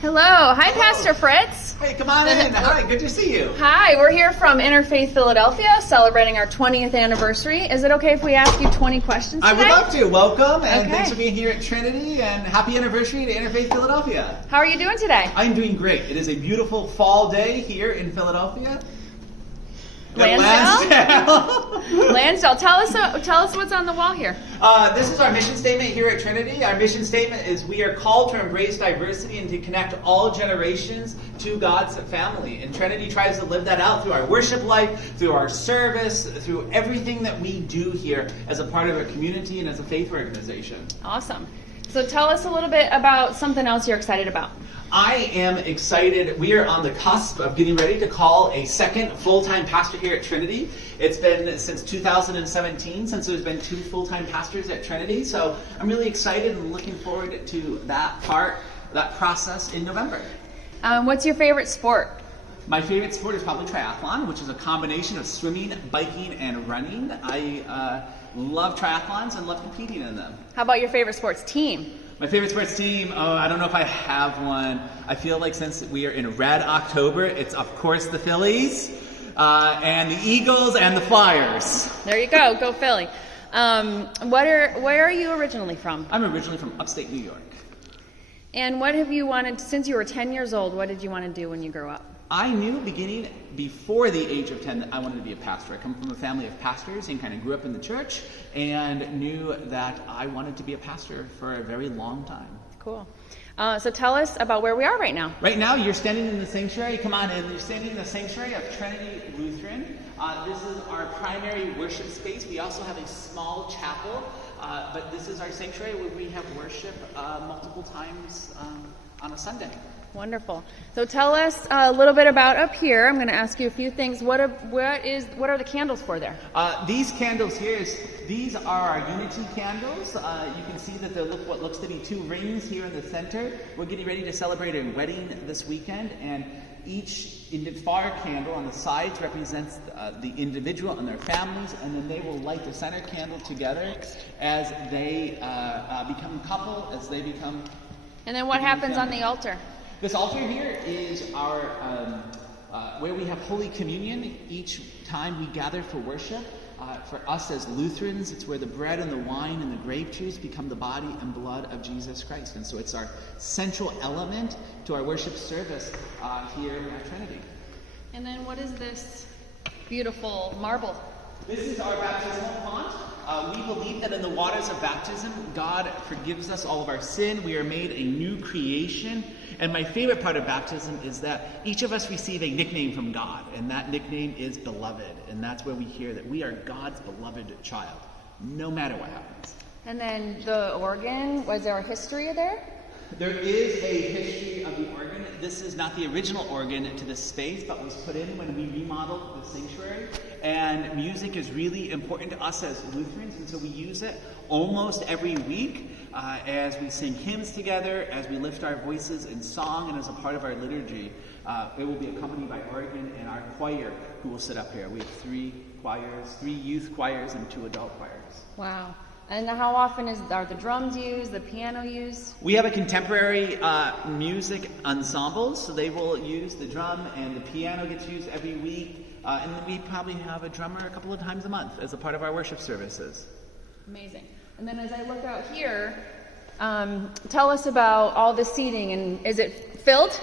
Hello. Hi, Hello. Pastor Fritz. Hey, come on in. Hi, good to see you. Hi, we're here from Interfaith Philadelphia celebrating our 20th anniversary. Is it okay if we ask you 20 questions today? I would love to. Welcome, and Okay. thanks for being here at Trinity, and happy anniversary to Interfaith Philadelphia. How are you doing today? I'm doing great. It is a beautiful fall day here in Philadelphia. Lansdale? Lansdale. Tell us what's on the wall here. This is our mission statement here at Trinity. Our mission statement is we are called to embrace diversity and to connect all generations to God's family. And Trinity tries to live that out through our worship life, through our service, through everything that we do here as a part of a community and as a faith organization. Awesome. So tell us a little bit about something else you're excited about. I am excited. We are on the cusp of getting ready to call a second full-time pastor here at Trinity. It's been since 2017 since there's been 2 full-time pastors at Trinity. So I'm really excited and looking forward to that process in November. What's your favorite sport? My favorite sport is probably triathlon, which is a combination of swimming, biking, and running. I love triathlons and love competing in them. How about your favorite sports team? My favorite sports team, I don't know if I have one. I feel like since we are in Red October, it's of course the Phillies, and the Eagles, and the Flyers. There you go. Go Philly. Where are you originally from? I'm originally from upstate New York. And what have you wanted, since you were 10 years old, what did you want to do when you grew up? I knew beginning before the age of 10 that I wanted to be a pastor. I come from a family of pastors and kind of grew up in the church and knew that I wanted to be a pastor for a very long time. Cool. So tell us about where we are right now. Right now, you're standing in the sanctuary. Come on in. You're standing in the sanctuary of Trinity Lutheran. This is our primary worship space. We also have a small chapel, but this is our sanctuary where we have worship multiple times on a Sunday. Wonderful. So tell us a little bit about up here. I'm going to ask you a few things. What are the candles for there? These candles here, these are our unity candles. You can see that there what looks to be 2 rings here in the center. We're getting ready to celebrate a wedding this weekend, and each far candle on the sides represents the individual and their families, and then they will light the center candle together as they become a couple, as they become. And then what happens on the altar? This altar here is our where we have Holy Communion each time we gather for worship. For us as Lutherans, it's where the bread and the wine and the grape juice become the body and blood of Jesus Christ. And so it's our central element to our worship service here at Trinity. And then what is this beautiful marble? This is our baptismal font. We believe that in the waters of baptism, God forgives us all of our sin. We are made a new creation. And my favorite part of baptism is that each of us receive a nickname from God, and that nickname is beloved. And that's where we hear that we are God's beloved child, no matter what happens. And then the organ, was there a history there? There is a history of the organ. This is not the original organ to this space, but was put in when we remodeled the sanctuary. And music is really important to us as Lutherans, and so we use it almost every week as we sing hymns together, as we lift our voices in song, and as a part of our liturgy. It will be accompanied by organ and our choir, who will sit up here. We have 3 choirs, 3 youth choirs, and 2 adult choirs. Wow. And how often are the drums used, the piano used? We have a contemporary music ensemble, so they will use the drum, and the piano gets used every week. And then we probably have a drummer a couple of times a month as a part of our worship services. Amazing. And then as I look out here, tell us about all the seating, and is it filled?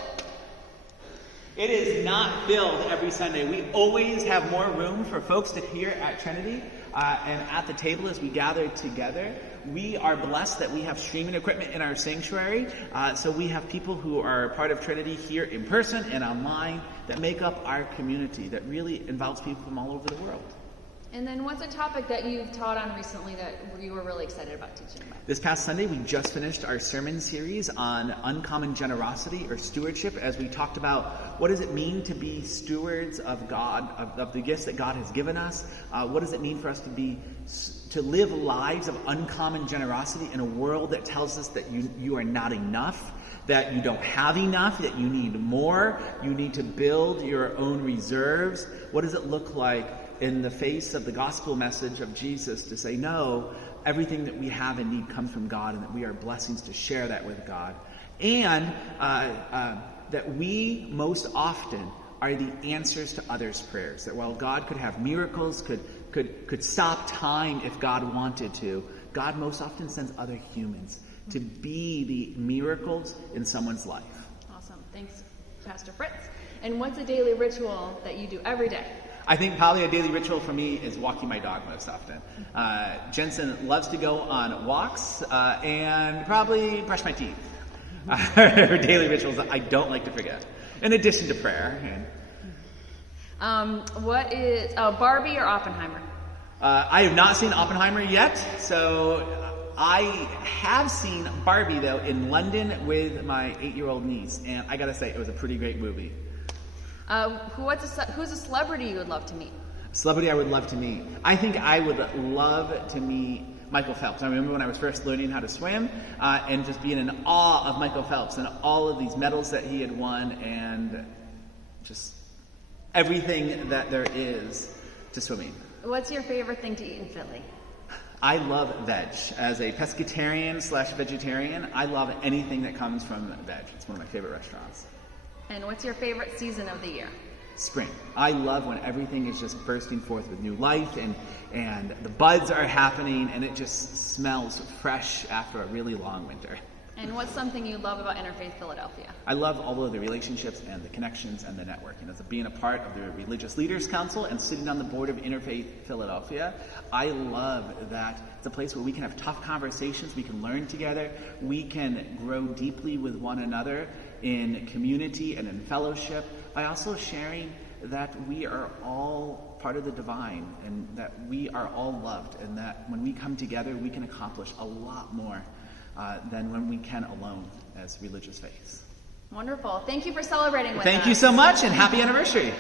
It is not filled every Sunday. We always have more room for folks to hear at Trinity and at the table as we gather together. We are blessed that we have streaming equipment in our sanctuary, so we have people who are part of Trinity here in person and online that make up our community that really involves people from all over the world. And then what's a topic that you've taught on recently that you were really excited about teaching about? This past Sunday, we just finished our sermon series on uncommon generosity or stewardship, as we talked about what does it mean to be stewards of God, of the gifts that God has given us. What does it mean for us to live lives of uncommon generosity in a world that tells us that you are not enough, that you don't have enough, that you need more, you need to build your own reserves. What does it look like in the face of the gospel message of Jesus to say, no, everything that we have and need comes from God, and that we are blessings to share that with God. And that we most often are the answers to others' prayers. That while God could have miracles, could stop time if God wanted to, God most often sends other humans to be the miracles in someone's life. Awesome. Thanks, Pastor Fritz. And what's a daily ritual that you do every day? I think probably a daily ritual for me is walking my dog most often. Jensen loves to go on walks and probably brush my teeth. Her daily rituals that I don't like to forget, in addition to prayer. What is Barbie or Oppenheimer? I have not seen Oppenheimer yet, so I have seen Barbie, though, in London with my 8-year-old niece, and I gotta say, it was a pretty great movie. Who's a celebrity you would love to meet? Celebrity I would love to meet. I think I would love to meet Michael Phelps. I remember when I was first learning how to swim and just being in awe of Michael Phelps and all of these medals that he had won and just everything that there is to swimming. What's your favorite thing to eat in Philly? I love veg. As a pescatarian/vegetarian, I love anything that comes from veg. It's one of my favorite restaurants. And what's your favorite season of the year? Spring. I love when everything is just bursting forth with new life and the buds are happening and it just smells fresh after a really long winter. And what's something you love about Interfaith Philadelphia? I love all of the relationships and the connections and the networking. As being a part of the Religious Leaders Council and sitting on the board of Interfaith Philadelphia, I love that it's a place where we can have tough conversations, we can learn together, we can grow deeply with one another in community and in fellowship by also sharing that we are all part of the divine and that we are all loved and that when we come together we can accomplish a lot more than when we can alone as religious faiths. Wonderful. Thank you for celebrating with us. Thank you so much and happy anniversary.